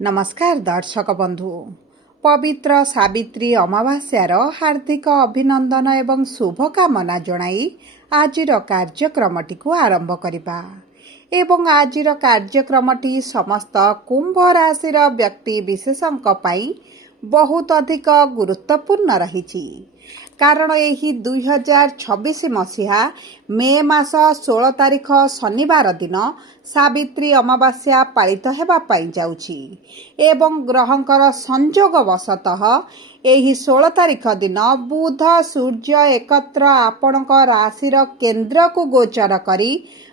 नमस्कार दर्शक बंधु। पवित्र सावित्री अमावास्यार हार्दिक अभिनंदन एवं शुभकामना जणाई आजिर कार्यक्रमटी को आरंभ करिबा। एवं आजिर कार्यक्रमटी समस्त कुंभ राशिर व्यक्ति विशेषंक पाई बहुत अधिक गुरुत्वपूर्ण रहिछि। कारण यही 2026 मसीहा मे मास 16 तारिख शनिवार दिन सावित्री अमावास्या पालित हेबा पाई जाउछि एवं ग्रहंकर संयोग वशतः एही 16 तारिख दिन बुध सूर्य एकत्र आपणक राशिर केन्द्र को गोचर करी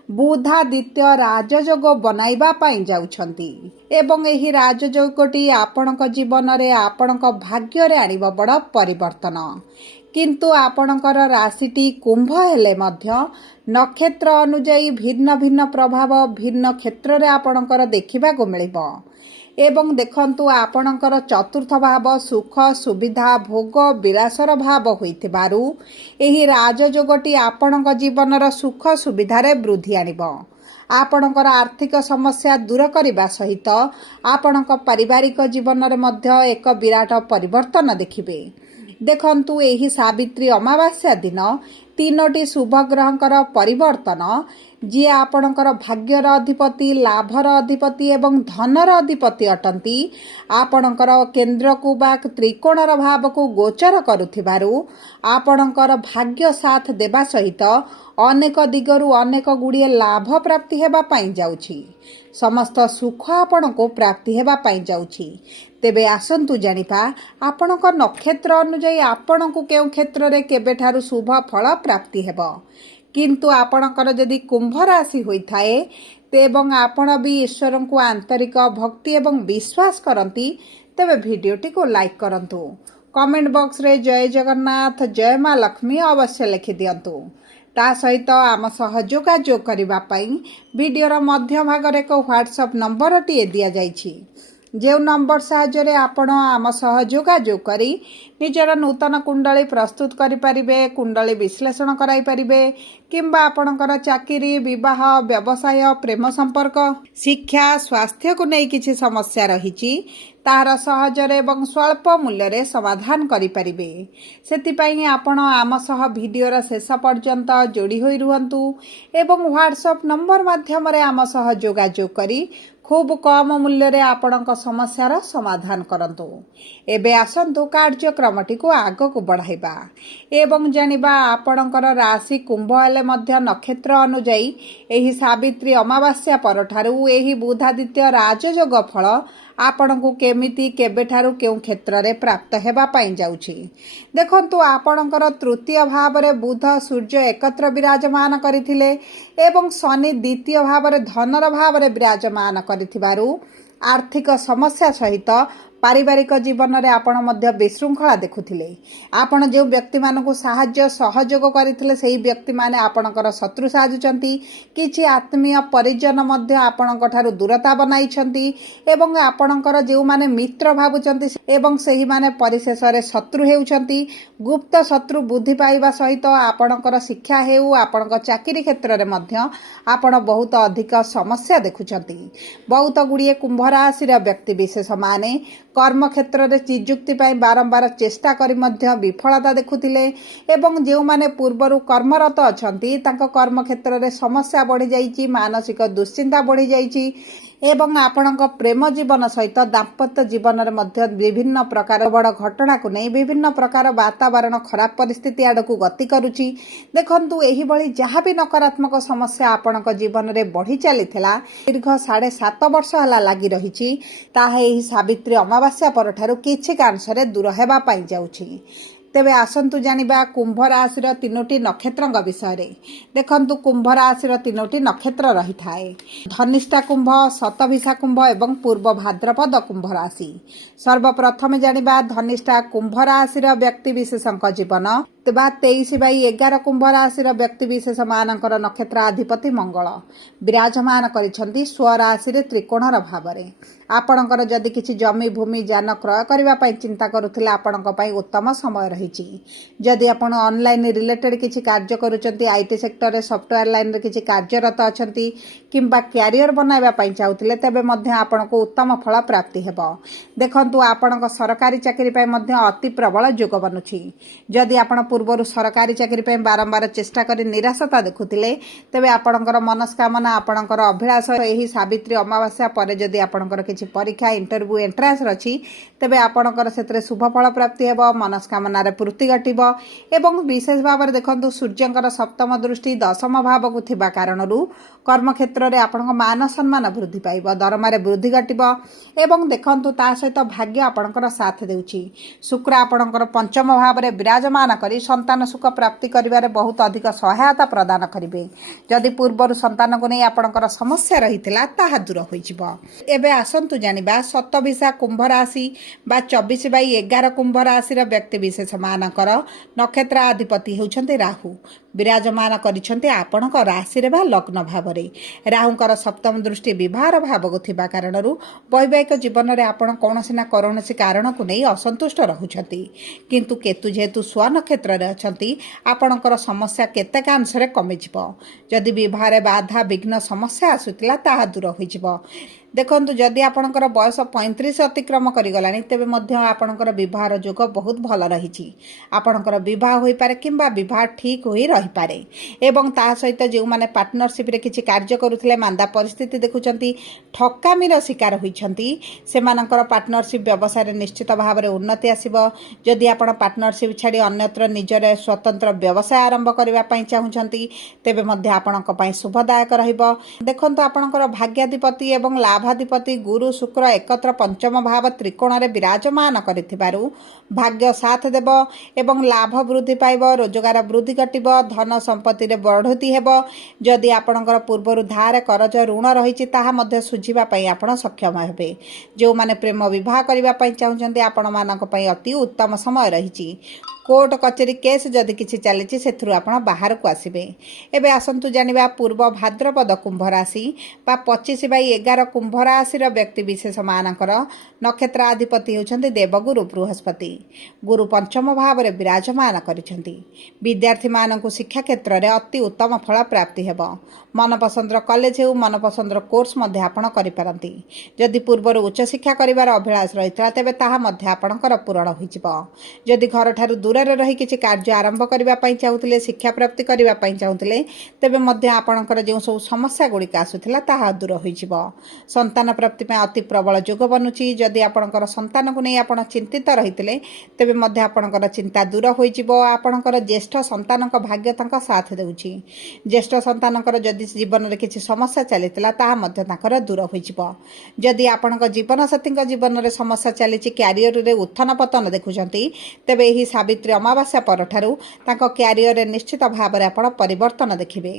बुधादित्य राजयोग बनाइबा पाई जाउछंती एवं एही राजयोगटी आपणक जीवन रे आपणक भाग्य रे आनिबा बड़ परिवर्तन। किंतु आपणकर राशिटी कुंभ हेले मध्य नक्षत्र अनुजाई भिन्न भिन्न प्रभाव भिन्न क्षेत्र रे आपणकर देखिबा को मिलिबो। एवं देखंतु आपणकर चतुर्थ भाव सुख सुविधा भोग विलासर भाव होइथिबारु एही राजयोगटी आपणक जीवनर सुख सुविधा रे वृद्धि आनिबो। आपणकर आर्थिक समस्या दूर करने सहित आपणक पारिवारिक जीवन रे मध्य एक विराट परिवर्तन देखिबे। देखंतु एही सावित्री अमावास्या दिन तीनोटी शुभ ग्रहंकर परिवर्तन जी आपणकर भाग्यर अधिपति लाभर अधिपति एवं धनर अधिपति अटंती आपणकर केन्द्र को बा त्रिकोणर भाव को गोचर करुथिबारु आपणकर भाग्य साथ देबा सहित अनेक दिगरु अनेक गुड़िए लाभ प्राप्ति हेबा पाई जाउछि। समस्त सुख आपण को प्राप्ति हेबा पाई जाउछि। तेबे आसंतु जानिपा आपणक नक्षत्र अनुजाई आपण को केउ क्षेत्र रे केबेठारु शुभ फल प्राप्ति हेबो। किंतु आपणकर जदि कुंभ राशि होइथाए तेबं आपण भी ईश्वर को आंतरिक भक्ति एवं विश्वास करती तेबे वीडियोटी को लाइक करंतु। कमेंट बॉक्स रे जय जगन्नाथ जय मां लक्ष्मी अवश्य लिखि दियंतु। ता सहित आम सह जोगाजोग करिबा पई वीडियोर मध्य भाग रे एक व्हाट्सएप नंबर टी दिया जाइछि। जो नंबर साहाय्य आपण आम सह जोगाजोग करी निजर नूतन कुंडली प्रस्तुत करें कुंडली विश्लेषण कराइपारे किंबा आपणकर चाकरी विवाह व्यवसाय प्रेम संपर्क शिक्षा स्वास्थ्य को नहीं किसी समस्या रही तार सहज एवं स्वल्प मूल्य रे समाधान करें। से आपण आम सह वीडियोर शेष पर्यंत जोड़ी होई रुहंतु एवं व्हाट्सएप नंबर माध्यम आम सह जोगाजोग करी खूब कम मूल्य रे आपणक समस्यार समाधान करंतु। एबे आसंतु कार्यक्रमटी को आग को बढ़ाइबा एवं जानिबा आपणकर राशि कुंभ हेले मध्य नक्षत्र अनुजाई एही सावित्री अमावास्या परठारु एही बुधादित्य राजयोग फल आपण को केमिति केबेठारु केउ क्षेत्र रे प्राप्त हेबा पाई जाउछि। देखंतु आपणकर तृतीय भाव रे बुध सूर्य एकत्र विराजमान करिथिले एवं शनि द्वितीय भाव रे धनर भाव रे विराजमान करिथिबारु आर्थिक समस्या सहित पारिवारिक जीवन रे आपण मध्य विशृंखला देखुथिले। आपण जो व्यक्ति मानकु साहाय्य सहयोग करथिले सेही व्यक्ति माने आपणकर शत्रु साजुचंती किछि आत्मीय परिजन मध्य आपणक ठारु दूरता बनाइछंती एवं आपणकर जो माने मित्र भाबुचंती एवं सेही माने परिशेष रे शत्रु हेउचंती। गुप्त शत्रु बुद्धि पाइबा सहित आपणकर शिक्षा हेउ आपणक चाकरी क्षेत्र रे मध्य आपण बहुत अधिक समस्या देखुचंती। बहुत गुड़िए कुंभ राशि व्यक्ति विशेष माने कर्म क्षेत्र में निजुक्ति बारंबार चेष्टा करी मध्य विफलता देखुथिले एवं जो माने पूर्वरु कर्मरत अछंती तांको कर्म क्षेत्र में समस्या बढ़ी जाइछि मानसिक दुश्चिंता बढ़ी जाइछि एवं आपणक प्रेम जीवन सहित दाम्पत्य जीवन रे मध्य विभिन्न प्रकार बड़ घटना को नहीं विभिन्न प्रकार वातावरण खराब परिस्थिति आड़क गति करुछि। देखंतु एही भली जहाँ भी नकारात्मक समस्या आपणक जीवन रे बढ़ी चलीथिला दीर्घ 7.5 वर्ष हला लागि रहिछि ताहा एही सावित्री अमावास्या परठारु किछि कांश रे दूर हेबा पाई जाउछि। तेबे आसंतु जानिबा कुंभ राशि तीनोटी नक्षत्रंग विषय रे। देखंतु कुंभ राशि तीनोटी नक्षत्र रही थाए धनिष्ठा कुंभ शतभिषा कुंभ एवं पूर्व भाद्रपद कुंभ राशि। सर्वप्रथम जानिबा धनिष्ठा कुंभ राशि व्यक्ति विशेषक जीवन 23/11 कुंभ राशि व्यक्ति विशेष मानकर नक्षत्राधिपति मंगल विराजमान करिसेंती स्वराशि त्रिकोणर भाव रे। ଆପଣଙ୍କର ଯଦି କିଛି ଜମି ଭୂମି ଯାନ କ୍ରୟ କରିବା ପାଇଁ ଚିନ୍ତା କରୁଥିଲେ ଆପଣଙ୍କ ପାଇଁ ଉତ୍ତମ ସମୟ ରହିଛି। ଯଦି ଆପଣ ଅନଲାଇନ୍ ରିଲେଟେଡ୍ କିଛି କାର୍ଯ୍ୟ କରୁଛନ୍ତି, ଆଇଟି ସେକ୍ଟରରେ ସଫ୍ଟୱେୟାର ଲାଇନ୍ରେ କିଛି କାର୍ଯ୍ୟରତ ଅଛନ୍ତି କିମ୍ବା କ୍ୟାରିୟର ବନାଇବା ପାଇଁ ଚାହୁଁଥିଲେ ତେବେ ମଧ୍ୟ ଆପଣଙ୍କୁ ଉତ୍ତମ ଫଳ ପ୍ରାପ୍ତି ହେବ। ଦେଖନ୍ତୁ, ଆପଣଙ୍କ ସରକାରୀ ଚାକିରି ପାଇଁ ମଧ୍ୟ ଅତି ପ୍ରବଳ ଯୋଗ ବନୁଛି। ଯଦି ଆପଣ ପୂର୍ବରୁ ସରକାରୀ ଚାକିରି ପାଇଁ ବାରମ୍ବାର ଚେଷ୍ଟା କରି ନିରାଶତା ଦେଖୁଥିଲେ ତେବେ ଆପଣଙ୍କର ମନସ୍କାମନା, ଆପଣଙ୍କର ଅଭିଳାଷ ଏହି ସାବିତ୍ରୀ ଅମାବାସ୍ୟା ପରେ ଯଦି ଆପଣଙ୍କର କିଛି ପରୀକ୍ଷା, ଇଣ୍ଟରଭ୍ୟୁ, ଏଣ୍ଟ୍ରାନ୍ସ ଅଛି ତେବେ ଆପଣଙ୍କର ସେଥିରେ ଶୁଭ ଫଳ ପ୍ରାପ୍ତି ହେବ, ମନସ୍କାମନାରେ ପୂର୍ତ୍ତି ଘଟିବ। ଏବଂ ବିଶେଷ ଭାବରେ ଦେଖନ୍ତୁ, ସୂର୍ଯ୍ୟଙ୍କର ସପ୍ତମ ଦୃଷ୍ଟି ଦଶମ ଭାବକୁ ଥିବା କାରଣରୁ କର୍ମକ୍ଷେତ୍ରରେ ଆପଣଙ୍କ ମାନ ସମ୍ମାନ ବୃଦ୍ଧି ପାଇବ, ଦରମାରେ ବୃଦ୍ଧି ଘଟିବ। ଏବଂ ଦେଖନ୍ତୁ, ତା ସହିତ ଭାଗ୍ୟ ଆପଣଙ୍କର ସାଥ ଦେଉଛି। ଶୁକ୍ର ଆପଣଙ୍କର ପଞ୍ଚମ ଭାବରେ ବିରାଜମାନ କରି ସନ୍ତାନ ସୁଖ ପ୍ରାପ୍ତି କରିବାରେ ବହୁତ ଅଧିକ ସହାୟତା ପ୍ରଦାନ କରିବେ। ଯଦି ପୂର୍ବରୁ ସନ୍ତାନକୁ ନେଇ ଆପଣଙ୍କର ସମସ୍ୟା ରହିଥିଲା ତାହା ଦୂର ହୋଇଯିବ। ଏବେ ଆସନ୍ତୁ ଜାଣିବା ଶତଭିସା କୁମ୍ଭ ରାଶି ବା 24/11 କୁମ୍ଭ ରାଶିର ବ୍ୟକ୍ତିବିଶେଷ ମାନଙ୍କର ନକ୍ଷତ୍ର ଅଧିପତି ହେଉଛନ୍ତି ରାହୁ। ବିରାଜମାନ କରିଛନ୍ତି ଆପଣଙ୍କ ରାଶିରେ ବା ଲଗ୍ନ ଭାବରେ। ରାହୁଙ୍କର ସପ୍ତମ ଦୃଷ୍ଟି ବିବାହର ଭାବକୁ ଥିବା କାରଣରୁ ବୈବାହିକ ଜୀବନରେ ଆପଣ କୌଣସି ନା କୌଣସି କାରଣକୁ ନେଇ ଅସନ୍ତୁଷ୍ଟ ରହୁଛନ୍ତି। କିନ୍ତୁ କେତୁ ଯେହେତୁ ସ୍ୱନକ୍ଷତ୍ରରେ ଅଛନ୍ତି ଆପଣଙ୍କର ସମସ୍ୟା କେତେକାଂଶରେ କମିଯିବ। ଯଦି ବିବାହରେ ବାଧା ବିଘ୍ନ ସମସ୍ୟା ଆସୁଥିଲା ତାହା ଦୂର ହୋଇଯିବ। ଦେଖନ୍ତୁ, ଯଦି ଆପଣଙ୍କର ବୟସ 35 ଅତିକ୍ରମ କରିଗଲାଣି ତେବେ ମଧ୍ୟ ଆପଣଙ୍କର ବିବାହର ଯୋଗ ବହୁତ ଭଲ ରହିଛି। ଆପଣଙ୍କର ବିବାହ ହୋଇପାରେ କିମ୍ବା ବିବାହ ଠିକ୍ ହୋଇ ରହିପାରେ। ଏବଂ ତା ସହିତ ଯେଉଁମାନେ ପାର୍ଟନରସିପ୍ରେ କିଛି କାର୍ଯ୍ୟ କରୁଥିଲେ ମାନ୍ଦା ପରିସ୍ଥିତି ଦେଖୁଛନ୍ତି, ଠକାମିର ଶିକାର ହୋଇଛନ୍ତି, ସେମାନଙ୍କର ପାର୍ଟନରସିପ୍ ବ୍ୟବସାୟରେ ନିଶ୍ଚିତ ଭାବରେ ଉନ୍ନତି ଆସିବ। ଯଦି ଆପଣ ପାର୍ଟନରସିପ୍ ଛାଡ଼ି ଅନ୍ୟତ୍ର ନିଜର ସ୍ୱତନ୍ତ୍ର ବ୍ୟବସାୟ ଆରମ୍ଭ କରିବା ପାଇଁ ଚାହୁଁଛନ୍ତି ତେବେ ମଧ୍ୟ ଆପଣଙ୍କ ପାଇଁ ଶୁଭଦାୟକ ରହିବ। ଦେଖନ୍ତୁ, ଆପଣଙ୍କର ଭାଗ୍ୟାଧିପତି ଏବଂ ଲାଭାଧିପତି ଗୁରୁ ଶୁକ୍ର ଏକତ୍ର ପଞ୍ଚମ ଭାବ ତ୍ରିକୋଣରେ ବିରାଜମାନ କରିଥିବାରୁ ଭାଗ୍ୟ ସାଥ ଦେବ ଏବଂ ଲାଭ ବୃଦ୍ଧି ପାଇବ, ରୋଜଗାର ବୃଦ୍ଧି ଘଟିବ, ଧନ ସମ୍ପତ୍ତିରେ ବଢ଼ୋତୀ ହେବ। ଯଦି ଆପଣଙ୍କର ପୂର୍ବରୁ ଧାର କରଜ ଋଣ ରହିଛି ତାହା ମଧ୍ୟ ଶୁଝିବା ପାଇଁ ଆପଣ ସକ୍ଷମ ହେବେ। ଯେଉଁମାନେ ପ୍ରେମ ବିବାହ କରିବା ପାଇଁ ଚାହୁଁଛନ୍ତି ଆପଣମାନଙ୍କ ପାଇଁ ଅତି ଉତ୍ତମ ସମୟ ରହିଛି। କୋର୍ଟ କଚେରୀ କେସ୍ ଯଦି କିଛି ଚାଲିଛି ସେଥିରୁ ଆପଣ ବାହାରକୁ ଆସିବେ। ଏବେ ଆସନ୍ତୁ ଜାଣିବା ପୂର୍ବ ଭାଦ୍ରପଦ କୁମ୍ଭ ରାଶି ବା 25/11 କୁମ୍ଭ ରାଶିର ବ୍ୟକ୍ତିବିଶେଷ ମାନଙ୍କର ନକ୍ଷତ୍ର ଅଧିପତି ହେଉଛନ୍ତି ଦେବଗୁରୁ ବୃହସ୍ପତି। ଗୁରୁ ପଞ୍ଚମ ଭାବରେ ବିରାଜମାନ କରିଛନ୍ତି। ବିଦ୍ୟାର୍ଥୀମାନଙ୍କୁ ଶିକ୍ଷା କ୍ଷେତ୍ରରେ ଅତି ଉତ୍ତମ ଫଳ ପ୍ରାପ୍ତି ହେବ। ମନପସନ୍ଦର କଲେଜ ହେଉ, ମନପସନ୍ଦର କୋର୍ସ ମଧ୍ୟ ଆପଣ କରିପାରନ୍ତି। ଯଦି ପୂର୍ବରୁ ଉଚ୍ଚଶିକ୍ଷା କରିବାର ଅଭିଳାଷ ରହିଥିଲା ତେବେ ତାହା ମଧ୍ୟ ଆପଣଙ୍କର ପୂରଣ ହୋଇଯିବ। ଯଦି ଘରଠାରୁ ଦୂରରେ ରହି କିଛି କାର୍ଯ୍ୟ ଆରମ୍ଭ କରିବା ପାଇଁ ଚାହୁଁଥିଲେ, ଶିକ୍ଷା ପ୍ରାପ୍ତି କରିବା ପାଇଁ ଚାହୁଁଥିଲେ ତେବେ ମଧ୍ୟ ଆପଣଙ୍କର ଯେଉଁ ସବୁ ସମସ୍ୟା ଗୁଡ଼ିକ ଆସୁଥିଲା ତାହା ଦୂର ହୋଇଯିବ। ସନ୍ତାନ ପ୍ରାପ୍ତି ପାଇଁ ଅତି ପ୍ରବଳ ଯୋଗ ବନୁଛି। ଯଦି ଆପଣଙ୍କର ସନ୍ତାନକୁ ନେଇ ଆପଣ ଚିନ୍ତିତ ରହିଥିଲେ ତେବେ ମଧ୍ୟ ଆପଣଙ୍କର ଚିନ୍ତା ଦୂର ହୋଇଯିବ। ଆପଣଙ୍କର ଜ୍ୟେଷ୍ଠ ସନ୍ତାନଙ୍କ ଭାଗ୍ୟ ତାଙ୍କ ସାଥ ଦେଉଛି। ଜ୍ୟେଷ୍ଠ ସନ୍ତାନଙ୍କର ଯଦି ଜୀବନରେ କିଛି ସମସ୍ୟା ଚାଲିଥିଲା ତାହା ମଧ୍ୟ ତାଙ୍କର ଦୂର ହୋଇଯିବ। ଯଦି ଆପଣଙ୍କ ଜୀବନସାଥୀଙ୍କ ଜୀବନରେ ସମସ୍ୟା ଚାଲିଛି, କ୍ୟାରିୟରରେ ଉତ୍ଥାନ ପତନ ଦେଖୁଛନ୍ତି ତେବେ ଏହି ସାବିତ୍ରୀ ଅମାବାସ୍ୟା ପରଠାରୁ ତାଙ୍କ କ୍ୟାରିୟରରେ ନିଶ୍ଚିତ ଭାବରେ ଆପଣ ପରିବର୍ତ୍ତନ ଦେଖିବେ।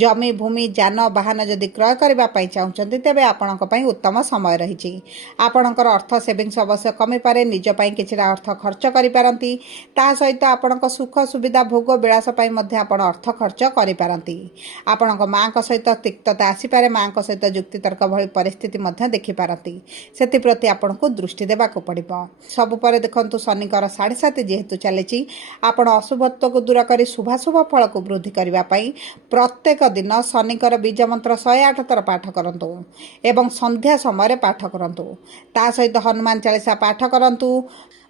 ଜମି ଭୂମି ଯାନ ବାହନ ଯଦି କ୍ରୟ କରିବା ପାଇଁ ଚାହୁଁଛନ୍ତି ତେବେ ଆପଣଙ୍କ ପାଇଁ ଉତ୍ତମ ସମୟ ରହିଛି। ଆପଣଙ୍କର ଅର୍ଥ ସେଭିଂସ୍ ଅବଶ୍ୟ କମିପାରେ, ନିଜ ପାଇଁ କିଛିଟା ଅର୍ଥ ଖର୍ଚ୍ଚ କରିପାରନ୍ତି। ତା ସହିତ ଆପଣଙ୍କ ସୁଖ ସୁବିଧା ଭୋଗ ବିଳାସ ପାଇଁ ମଧ୍ୟ ଆପଣ ଅର୍ଥ ଖର୍ଚ୍ଚ କରିପାରନ୍ତି। ଆପଣଙ୍କ ମାଙ୍କ ସହିତ ତିକ୍ତତା ଆସିପାରେ, ମାଙ୍କ ସହିତ ଯୁକ୍ତିତର୍କ ଭଳି ପରିସ୍ଥିତି ମଧ୍ୟ ଦେଖିପାରନ୍ତି। ସେଥିପ୍ରତି ଆପଣଙ୍କୁ ଦୃଷ୍ଟି ଦେବାକୁ ପଡ଼ିବ। ସବୁ ପରେ ଦେଖନ୍ତୁ, ଶନିଙ୍କର 7.5 ଯେହେତୁ ଚାଲିଛି, ଆପଣ ଅଶୁଭତ୍ୱକୁ ଦୂର କରି ଶୁଭାଶୁଭ ଫଳକୁ ବୃଦ୍ଧି କରିବା ପାଇଁ ପ୍ରତ୍ୟେକ ଦିନ ଶନିଙ୍କର ବୀଜ ମନ୍ତ୍ର 108 ଥର ପାଠ କରନ୍ତୁ ଏବଂ ସନ୍ଧ୍ୟା ସମୟରେ ପାଠ କରନ୍ତୁ। ତା ସହିତ ହନୁମାନ ଚାଳିଶା ପାଠ କରନ୍ତୁ।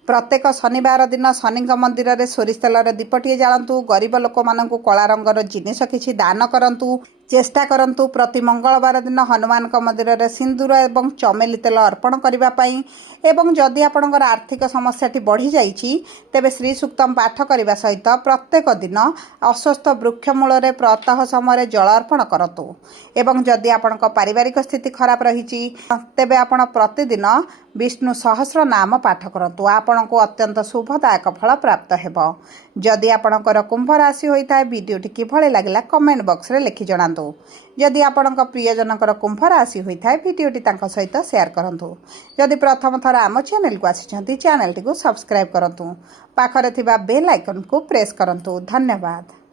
ପ୍ରତ୍ୟେକ ଶନିବାର ଦିନ ଶନିଙ୍କ ମନ୍ଦିରରେ ସୋରିଷ ତେଲର ଦୀପଟିଏ ଜାଳନ୍ତୁ। ଗରିବ ଲୋକମାନଙ୍କୁ କଳା ରଙ୍ଗର ଜିନିଷ କିଛି ଦାନ କରନ୍ତୁ। ଚେଷ୍ଟା କରନ୍ତୁ ପ୍ରତି ମଙ୍ଗଳବାର ଦିନ ହନୁମାନଙ୍କ ମନ୍ଦିରରେ ସିନ୍ଦୁର ଏବଂ ଚମେଲି ତେଲ ଅର୍ପଣ କରିବା ପାଇଁ। ଏବଂ ଯଦି ଆପଣଙ୍କର ଆର୍ଥିକ ସମସ୍ୟାଟି ବଢ଼ିଯାଇଛି ତେବେ ଶ୍ରୀ ସୂକ୍ତମ ପାଠ କରିବା ସହିତ ପ୍ରତ୍ୟେକ ଦିନ ଅଶ୍ୱତ୍ଥ ବୃକ୍ଷ ମୂଳରେ ପ୍ରାତଃ ସମୟରେ ଜଳ ଅର୍ପଣ କରନ୍ତୁ। ଏବଂ ଯଦି ଆପଣଙ୍କ ପାରିବାରିକ ସ୍ଥିତି ଖରାପ ରହିଛି ତେବେ ଆପଣ ପ୍ରତିଦିନ ବିଷ୍ଣୁ ସହସ୍ର ନାମ ପାଠ କରନ୍ତୁ। ଆପଣଙ୍କୁ ଅତ୍ୟନ୍ତ ଶୁଭଦାୟକ ଫଳ ପ୍ରାପ୍ତ ହେବ। ଯଦି ଆପଣଙ୍କର କୁମ୍ଭ ରାଶି ହୋଇଥାଏ, ଭିଡ଼ିଓଟି କିଭଳି ଲାଗିଲା କମେଣ୍ଟ ବକ୍ସରେ ଲେଖି ଜଣାନ୍ତୁ। ଯଦି ଆପଣଙ୍କ ପ୍ରିୟଜନଙ୍କର କୁମ୍ଭ ରାଶି ହୋଇଥାଏ ଭିଡ଼ିଓଟି ତାଙ୍କ ସହିତ ସେୟାର କରନ୍ତୁ। ଯଦି ପ୍ରଥମ ଥର ଆମ ଚ୍ୟାନେଲକୁ ଆସିଛନ୍ତି ଚ୍ୟାନେଲଟିକୁ ସବସ୍କ୍ରାଇବ୍ କରନ୍ତୁ। ପାଖରେ ଥିବା ବେଲ୍ ଆଇକନକୁ ପ୍ରେସ୍ କରନ୍ତୁ। ଧନ୍ୟବାଦ।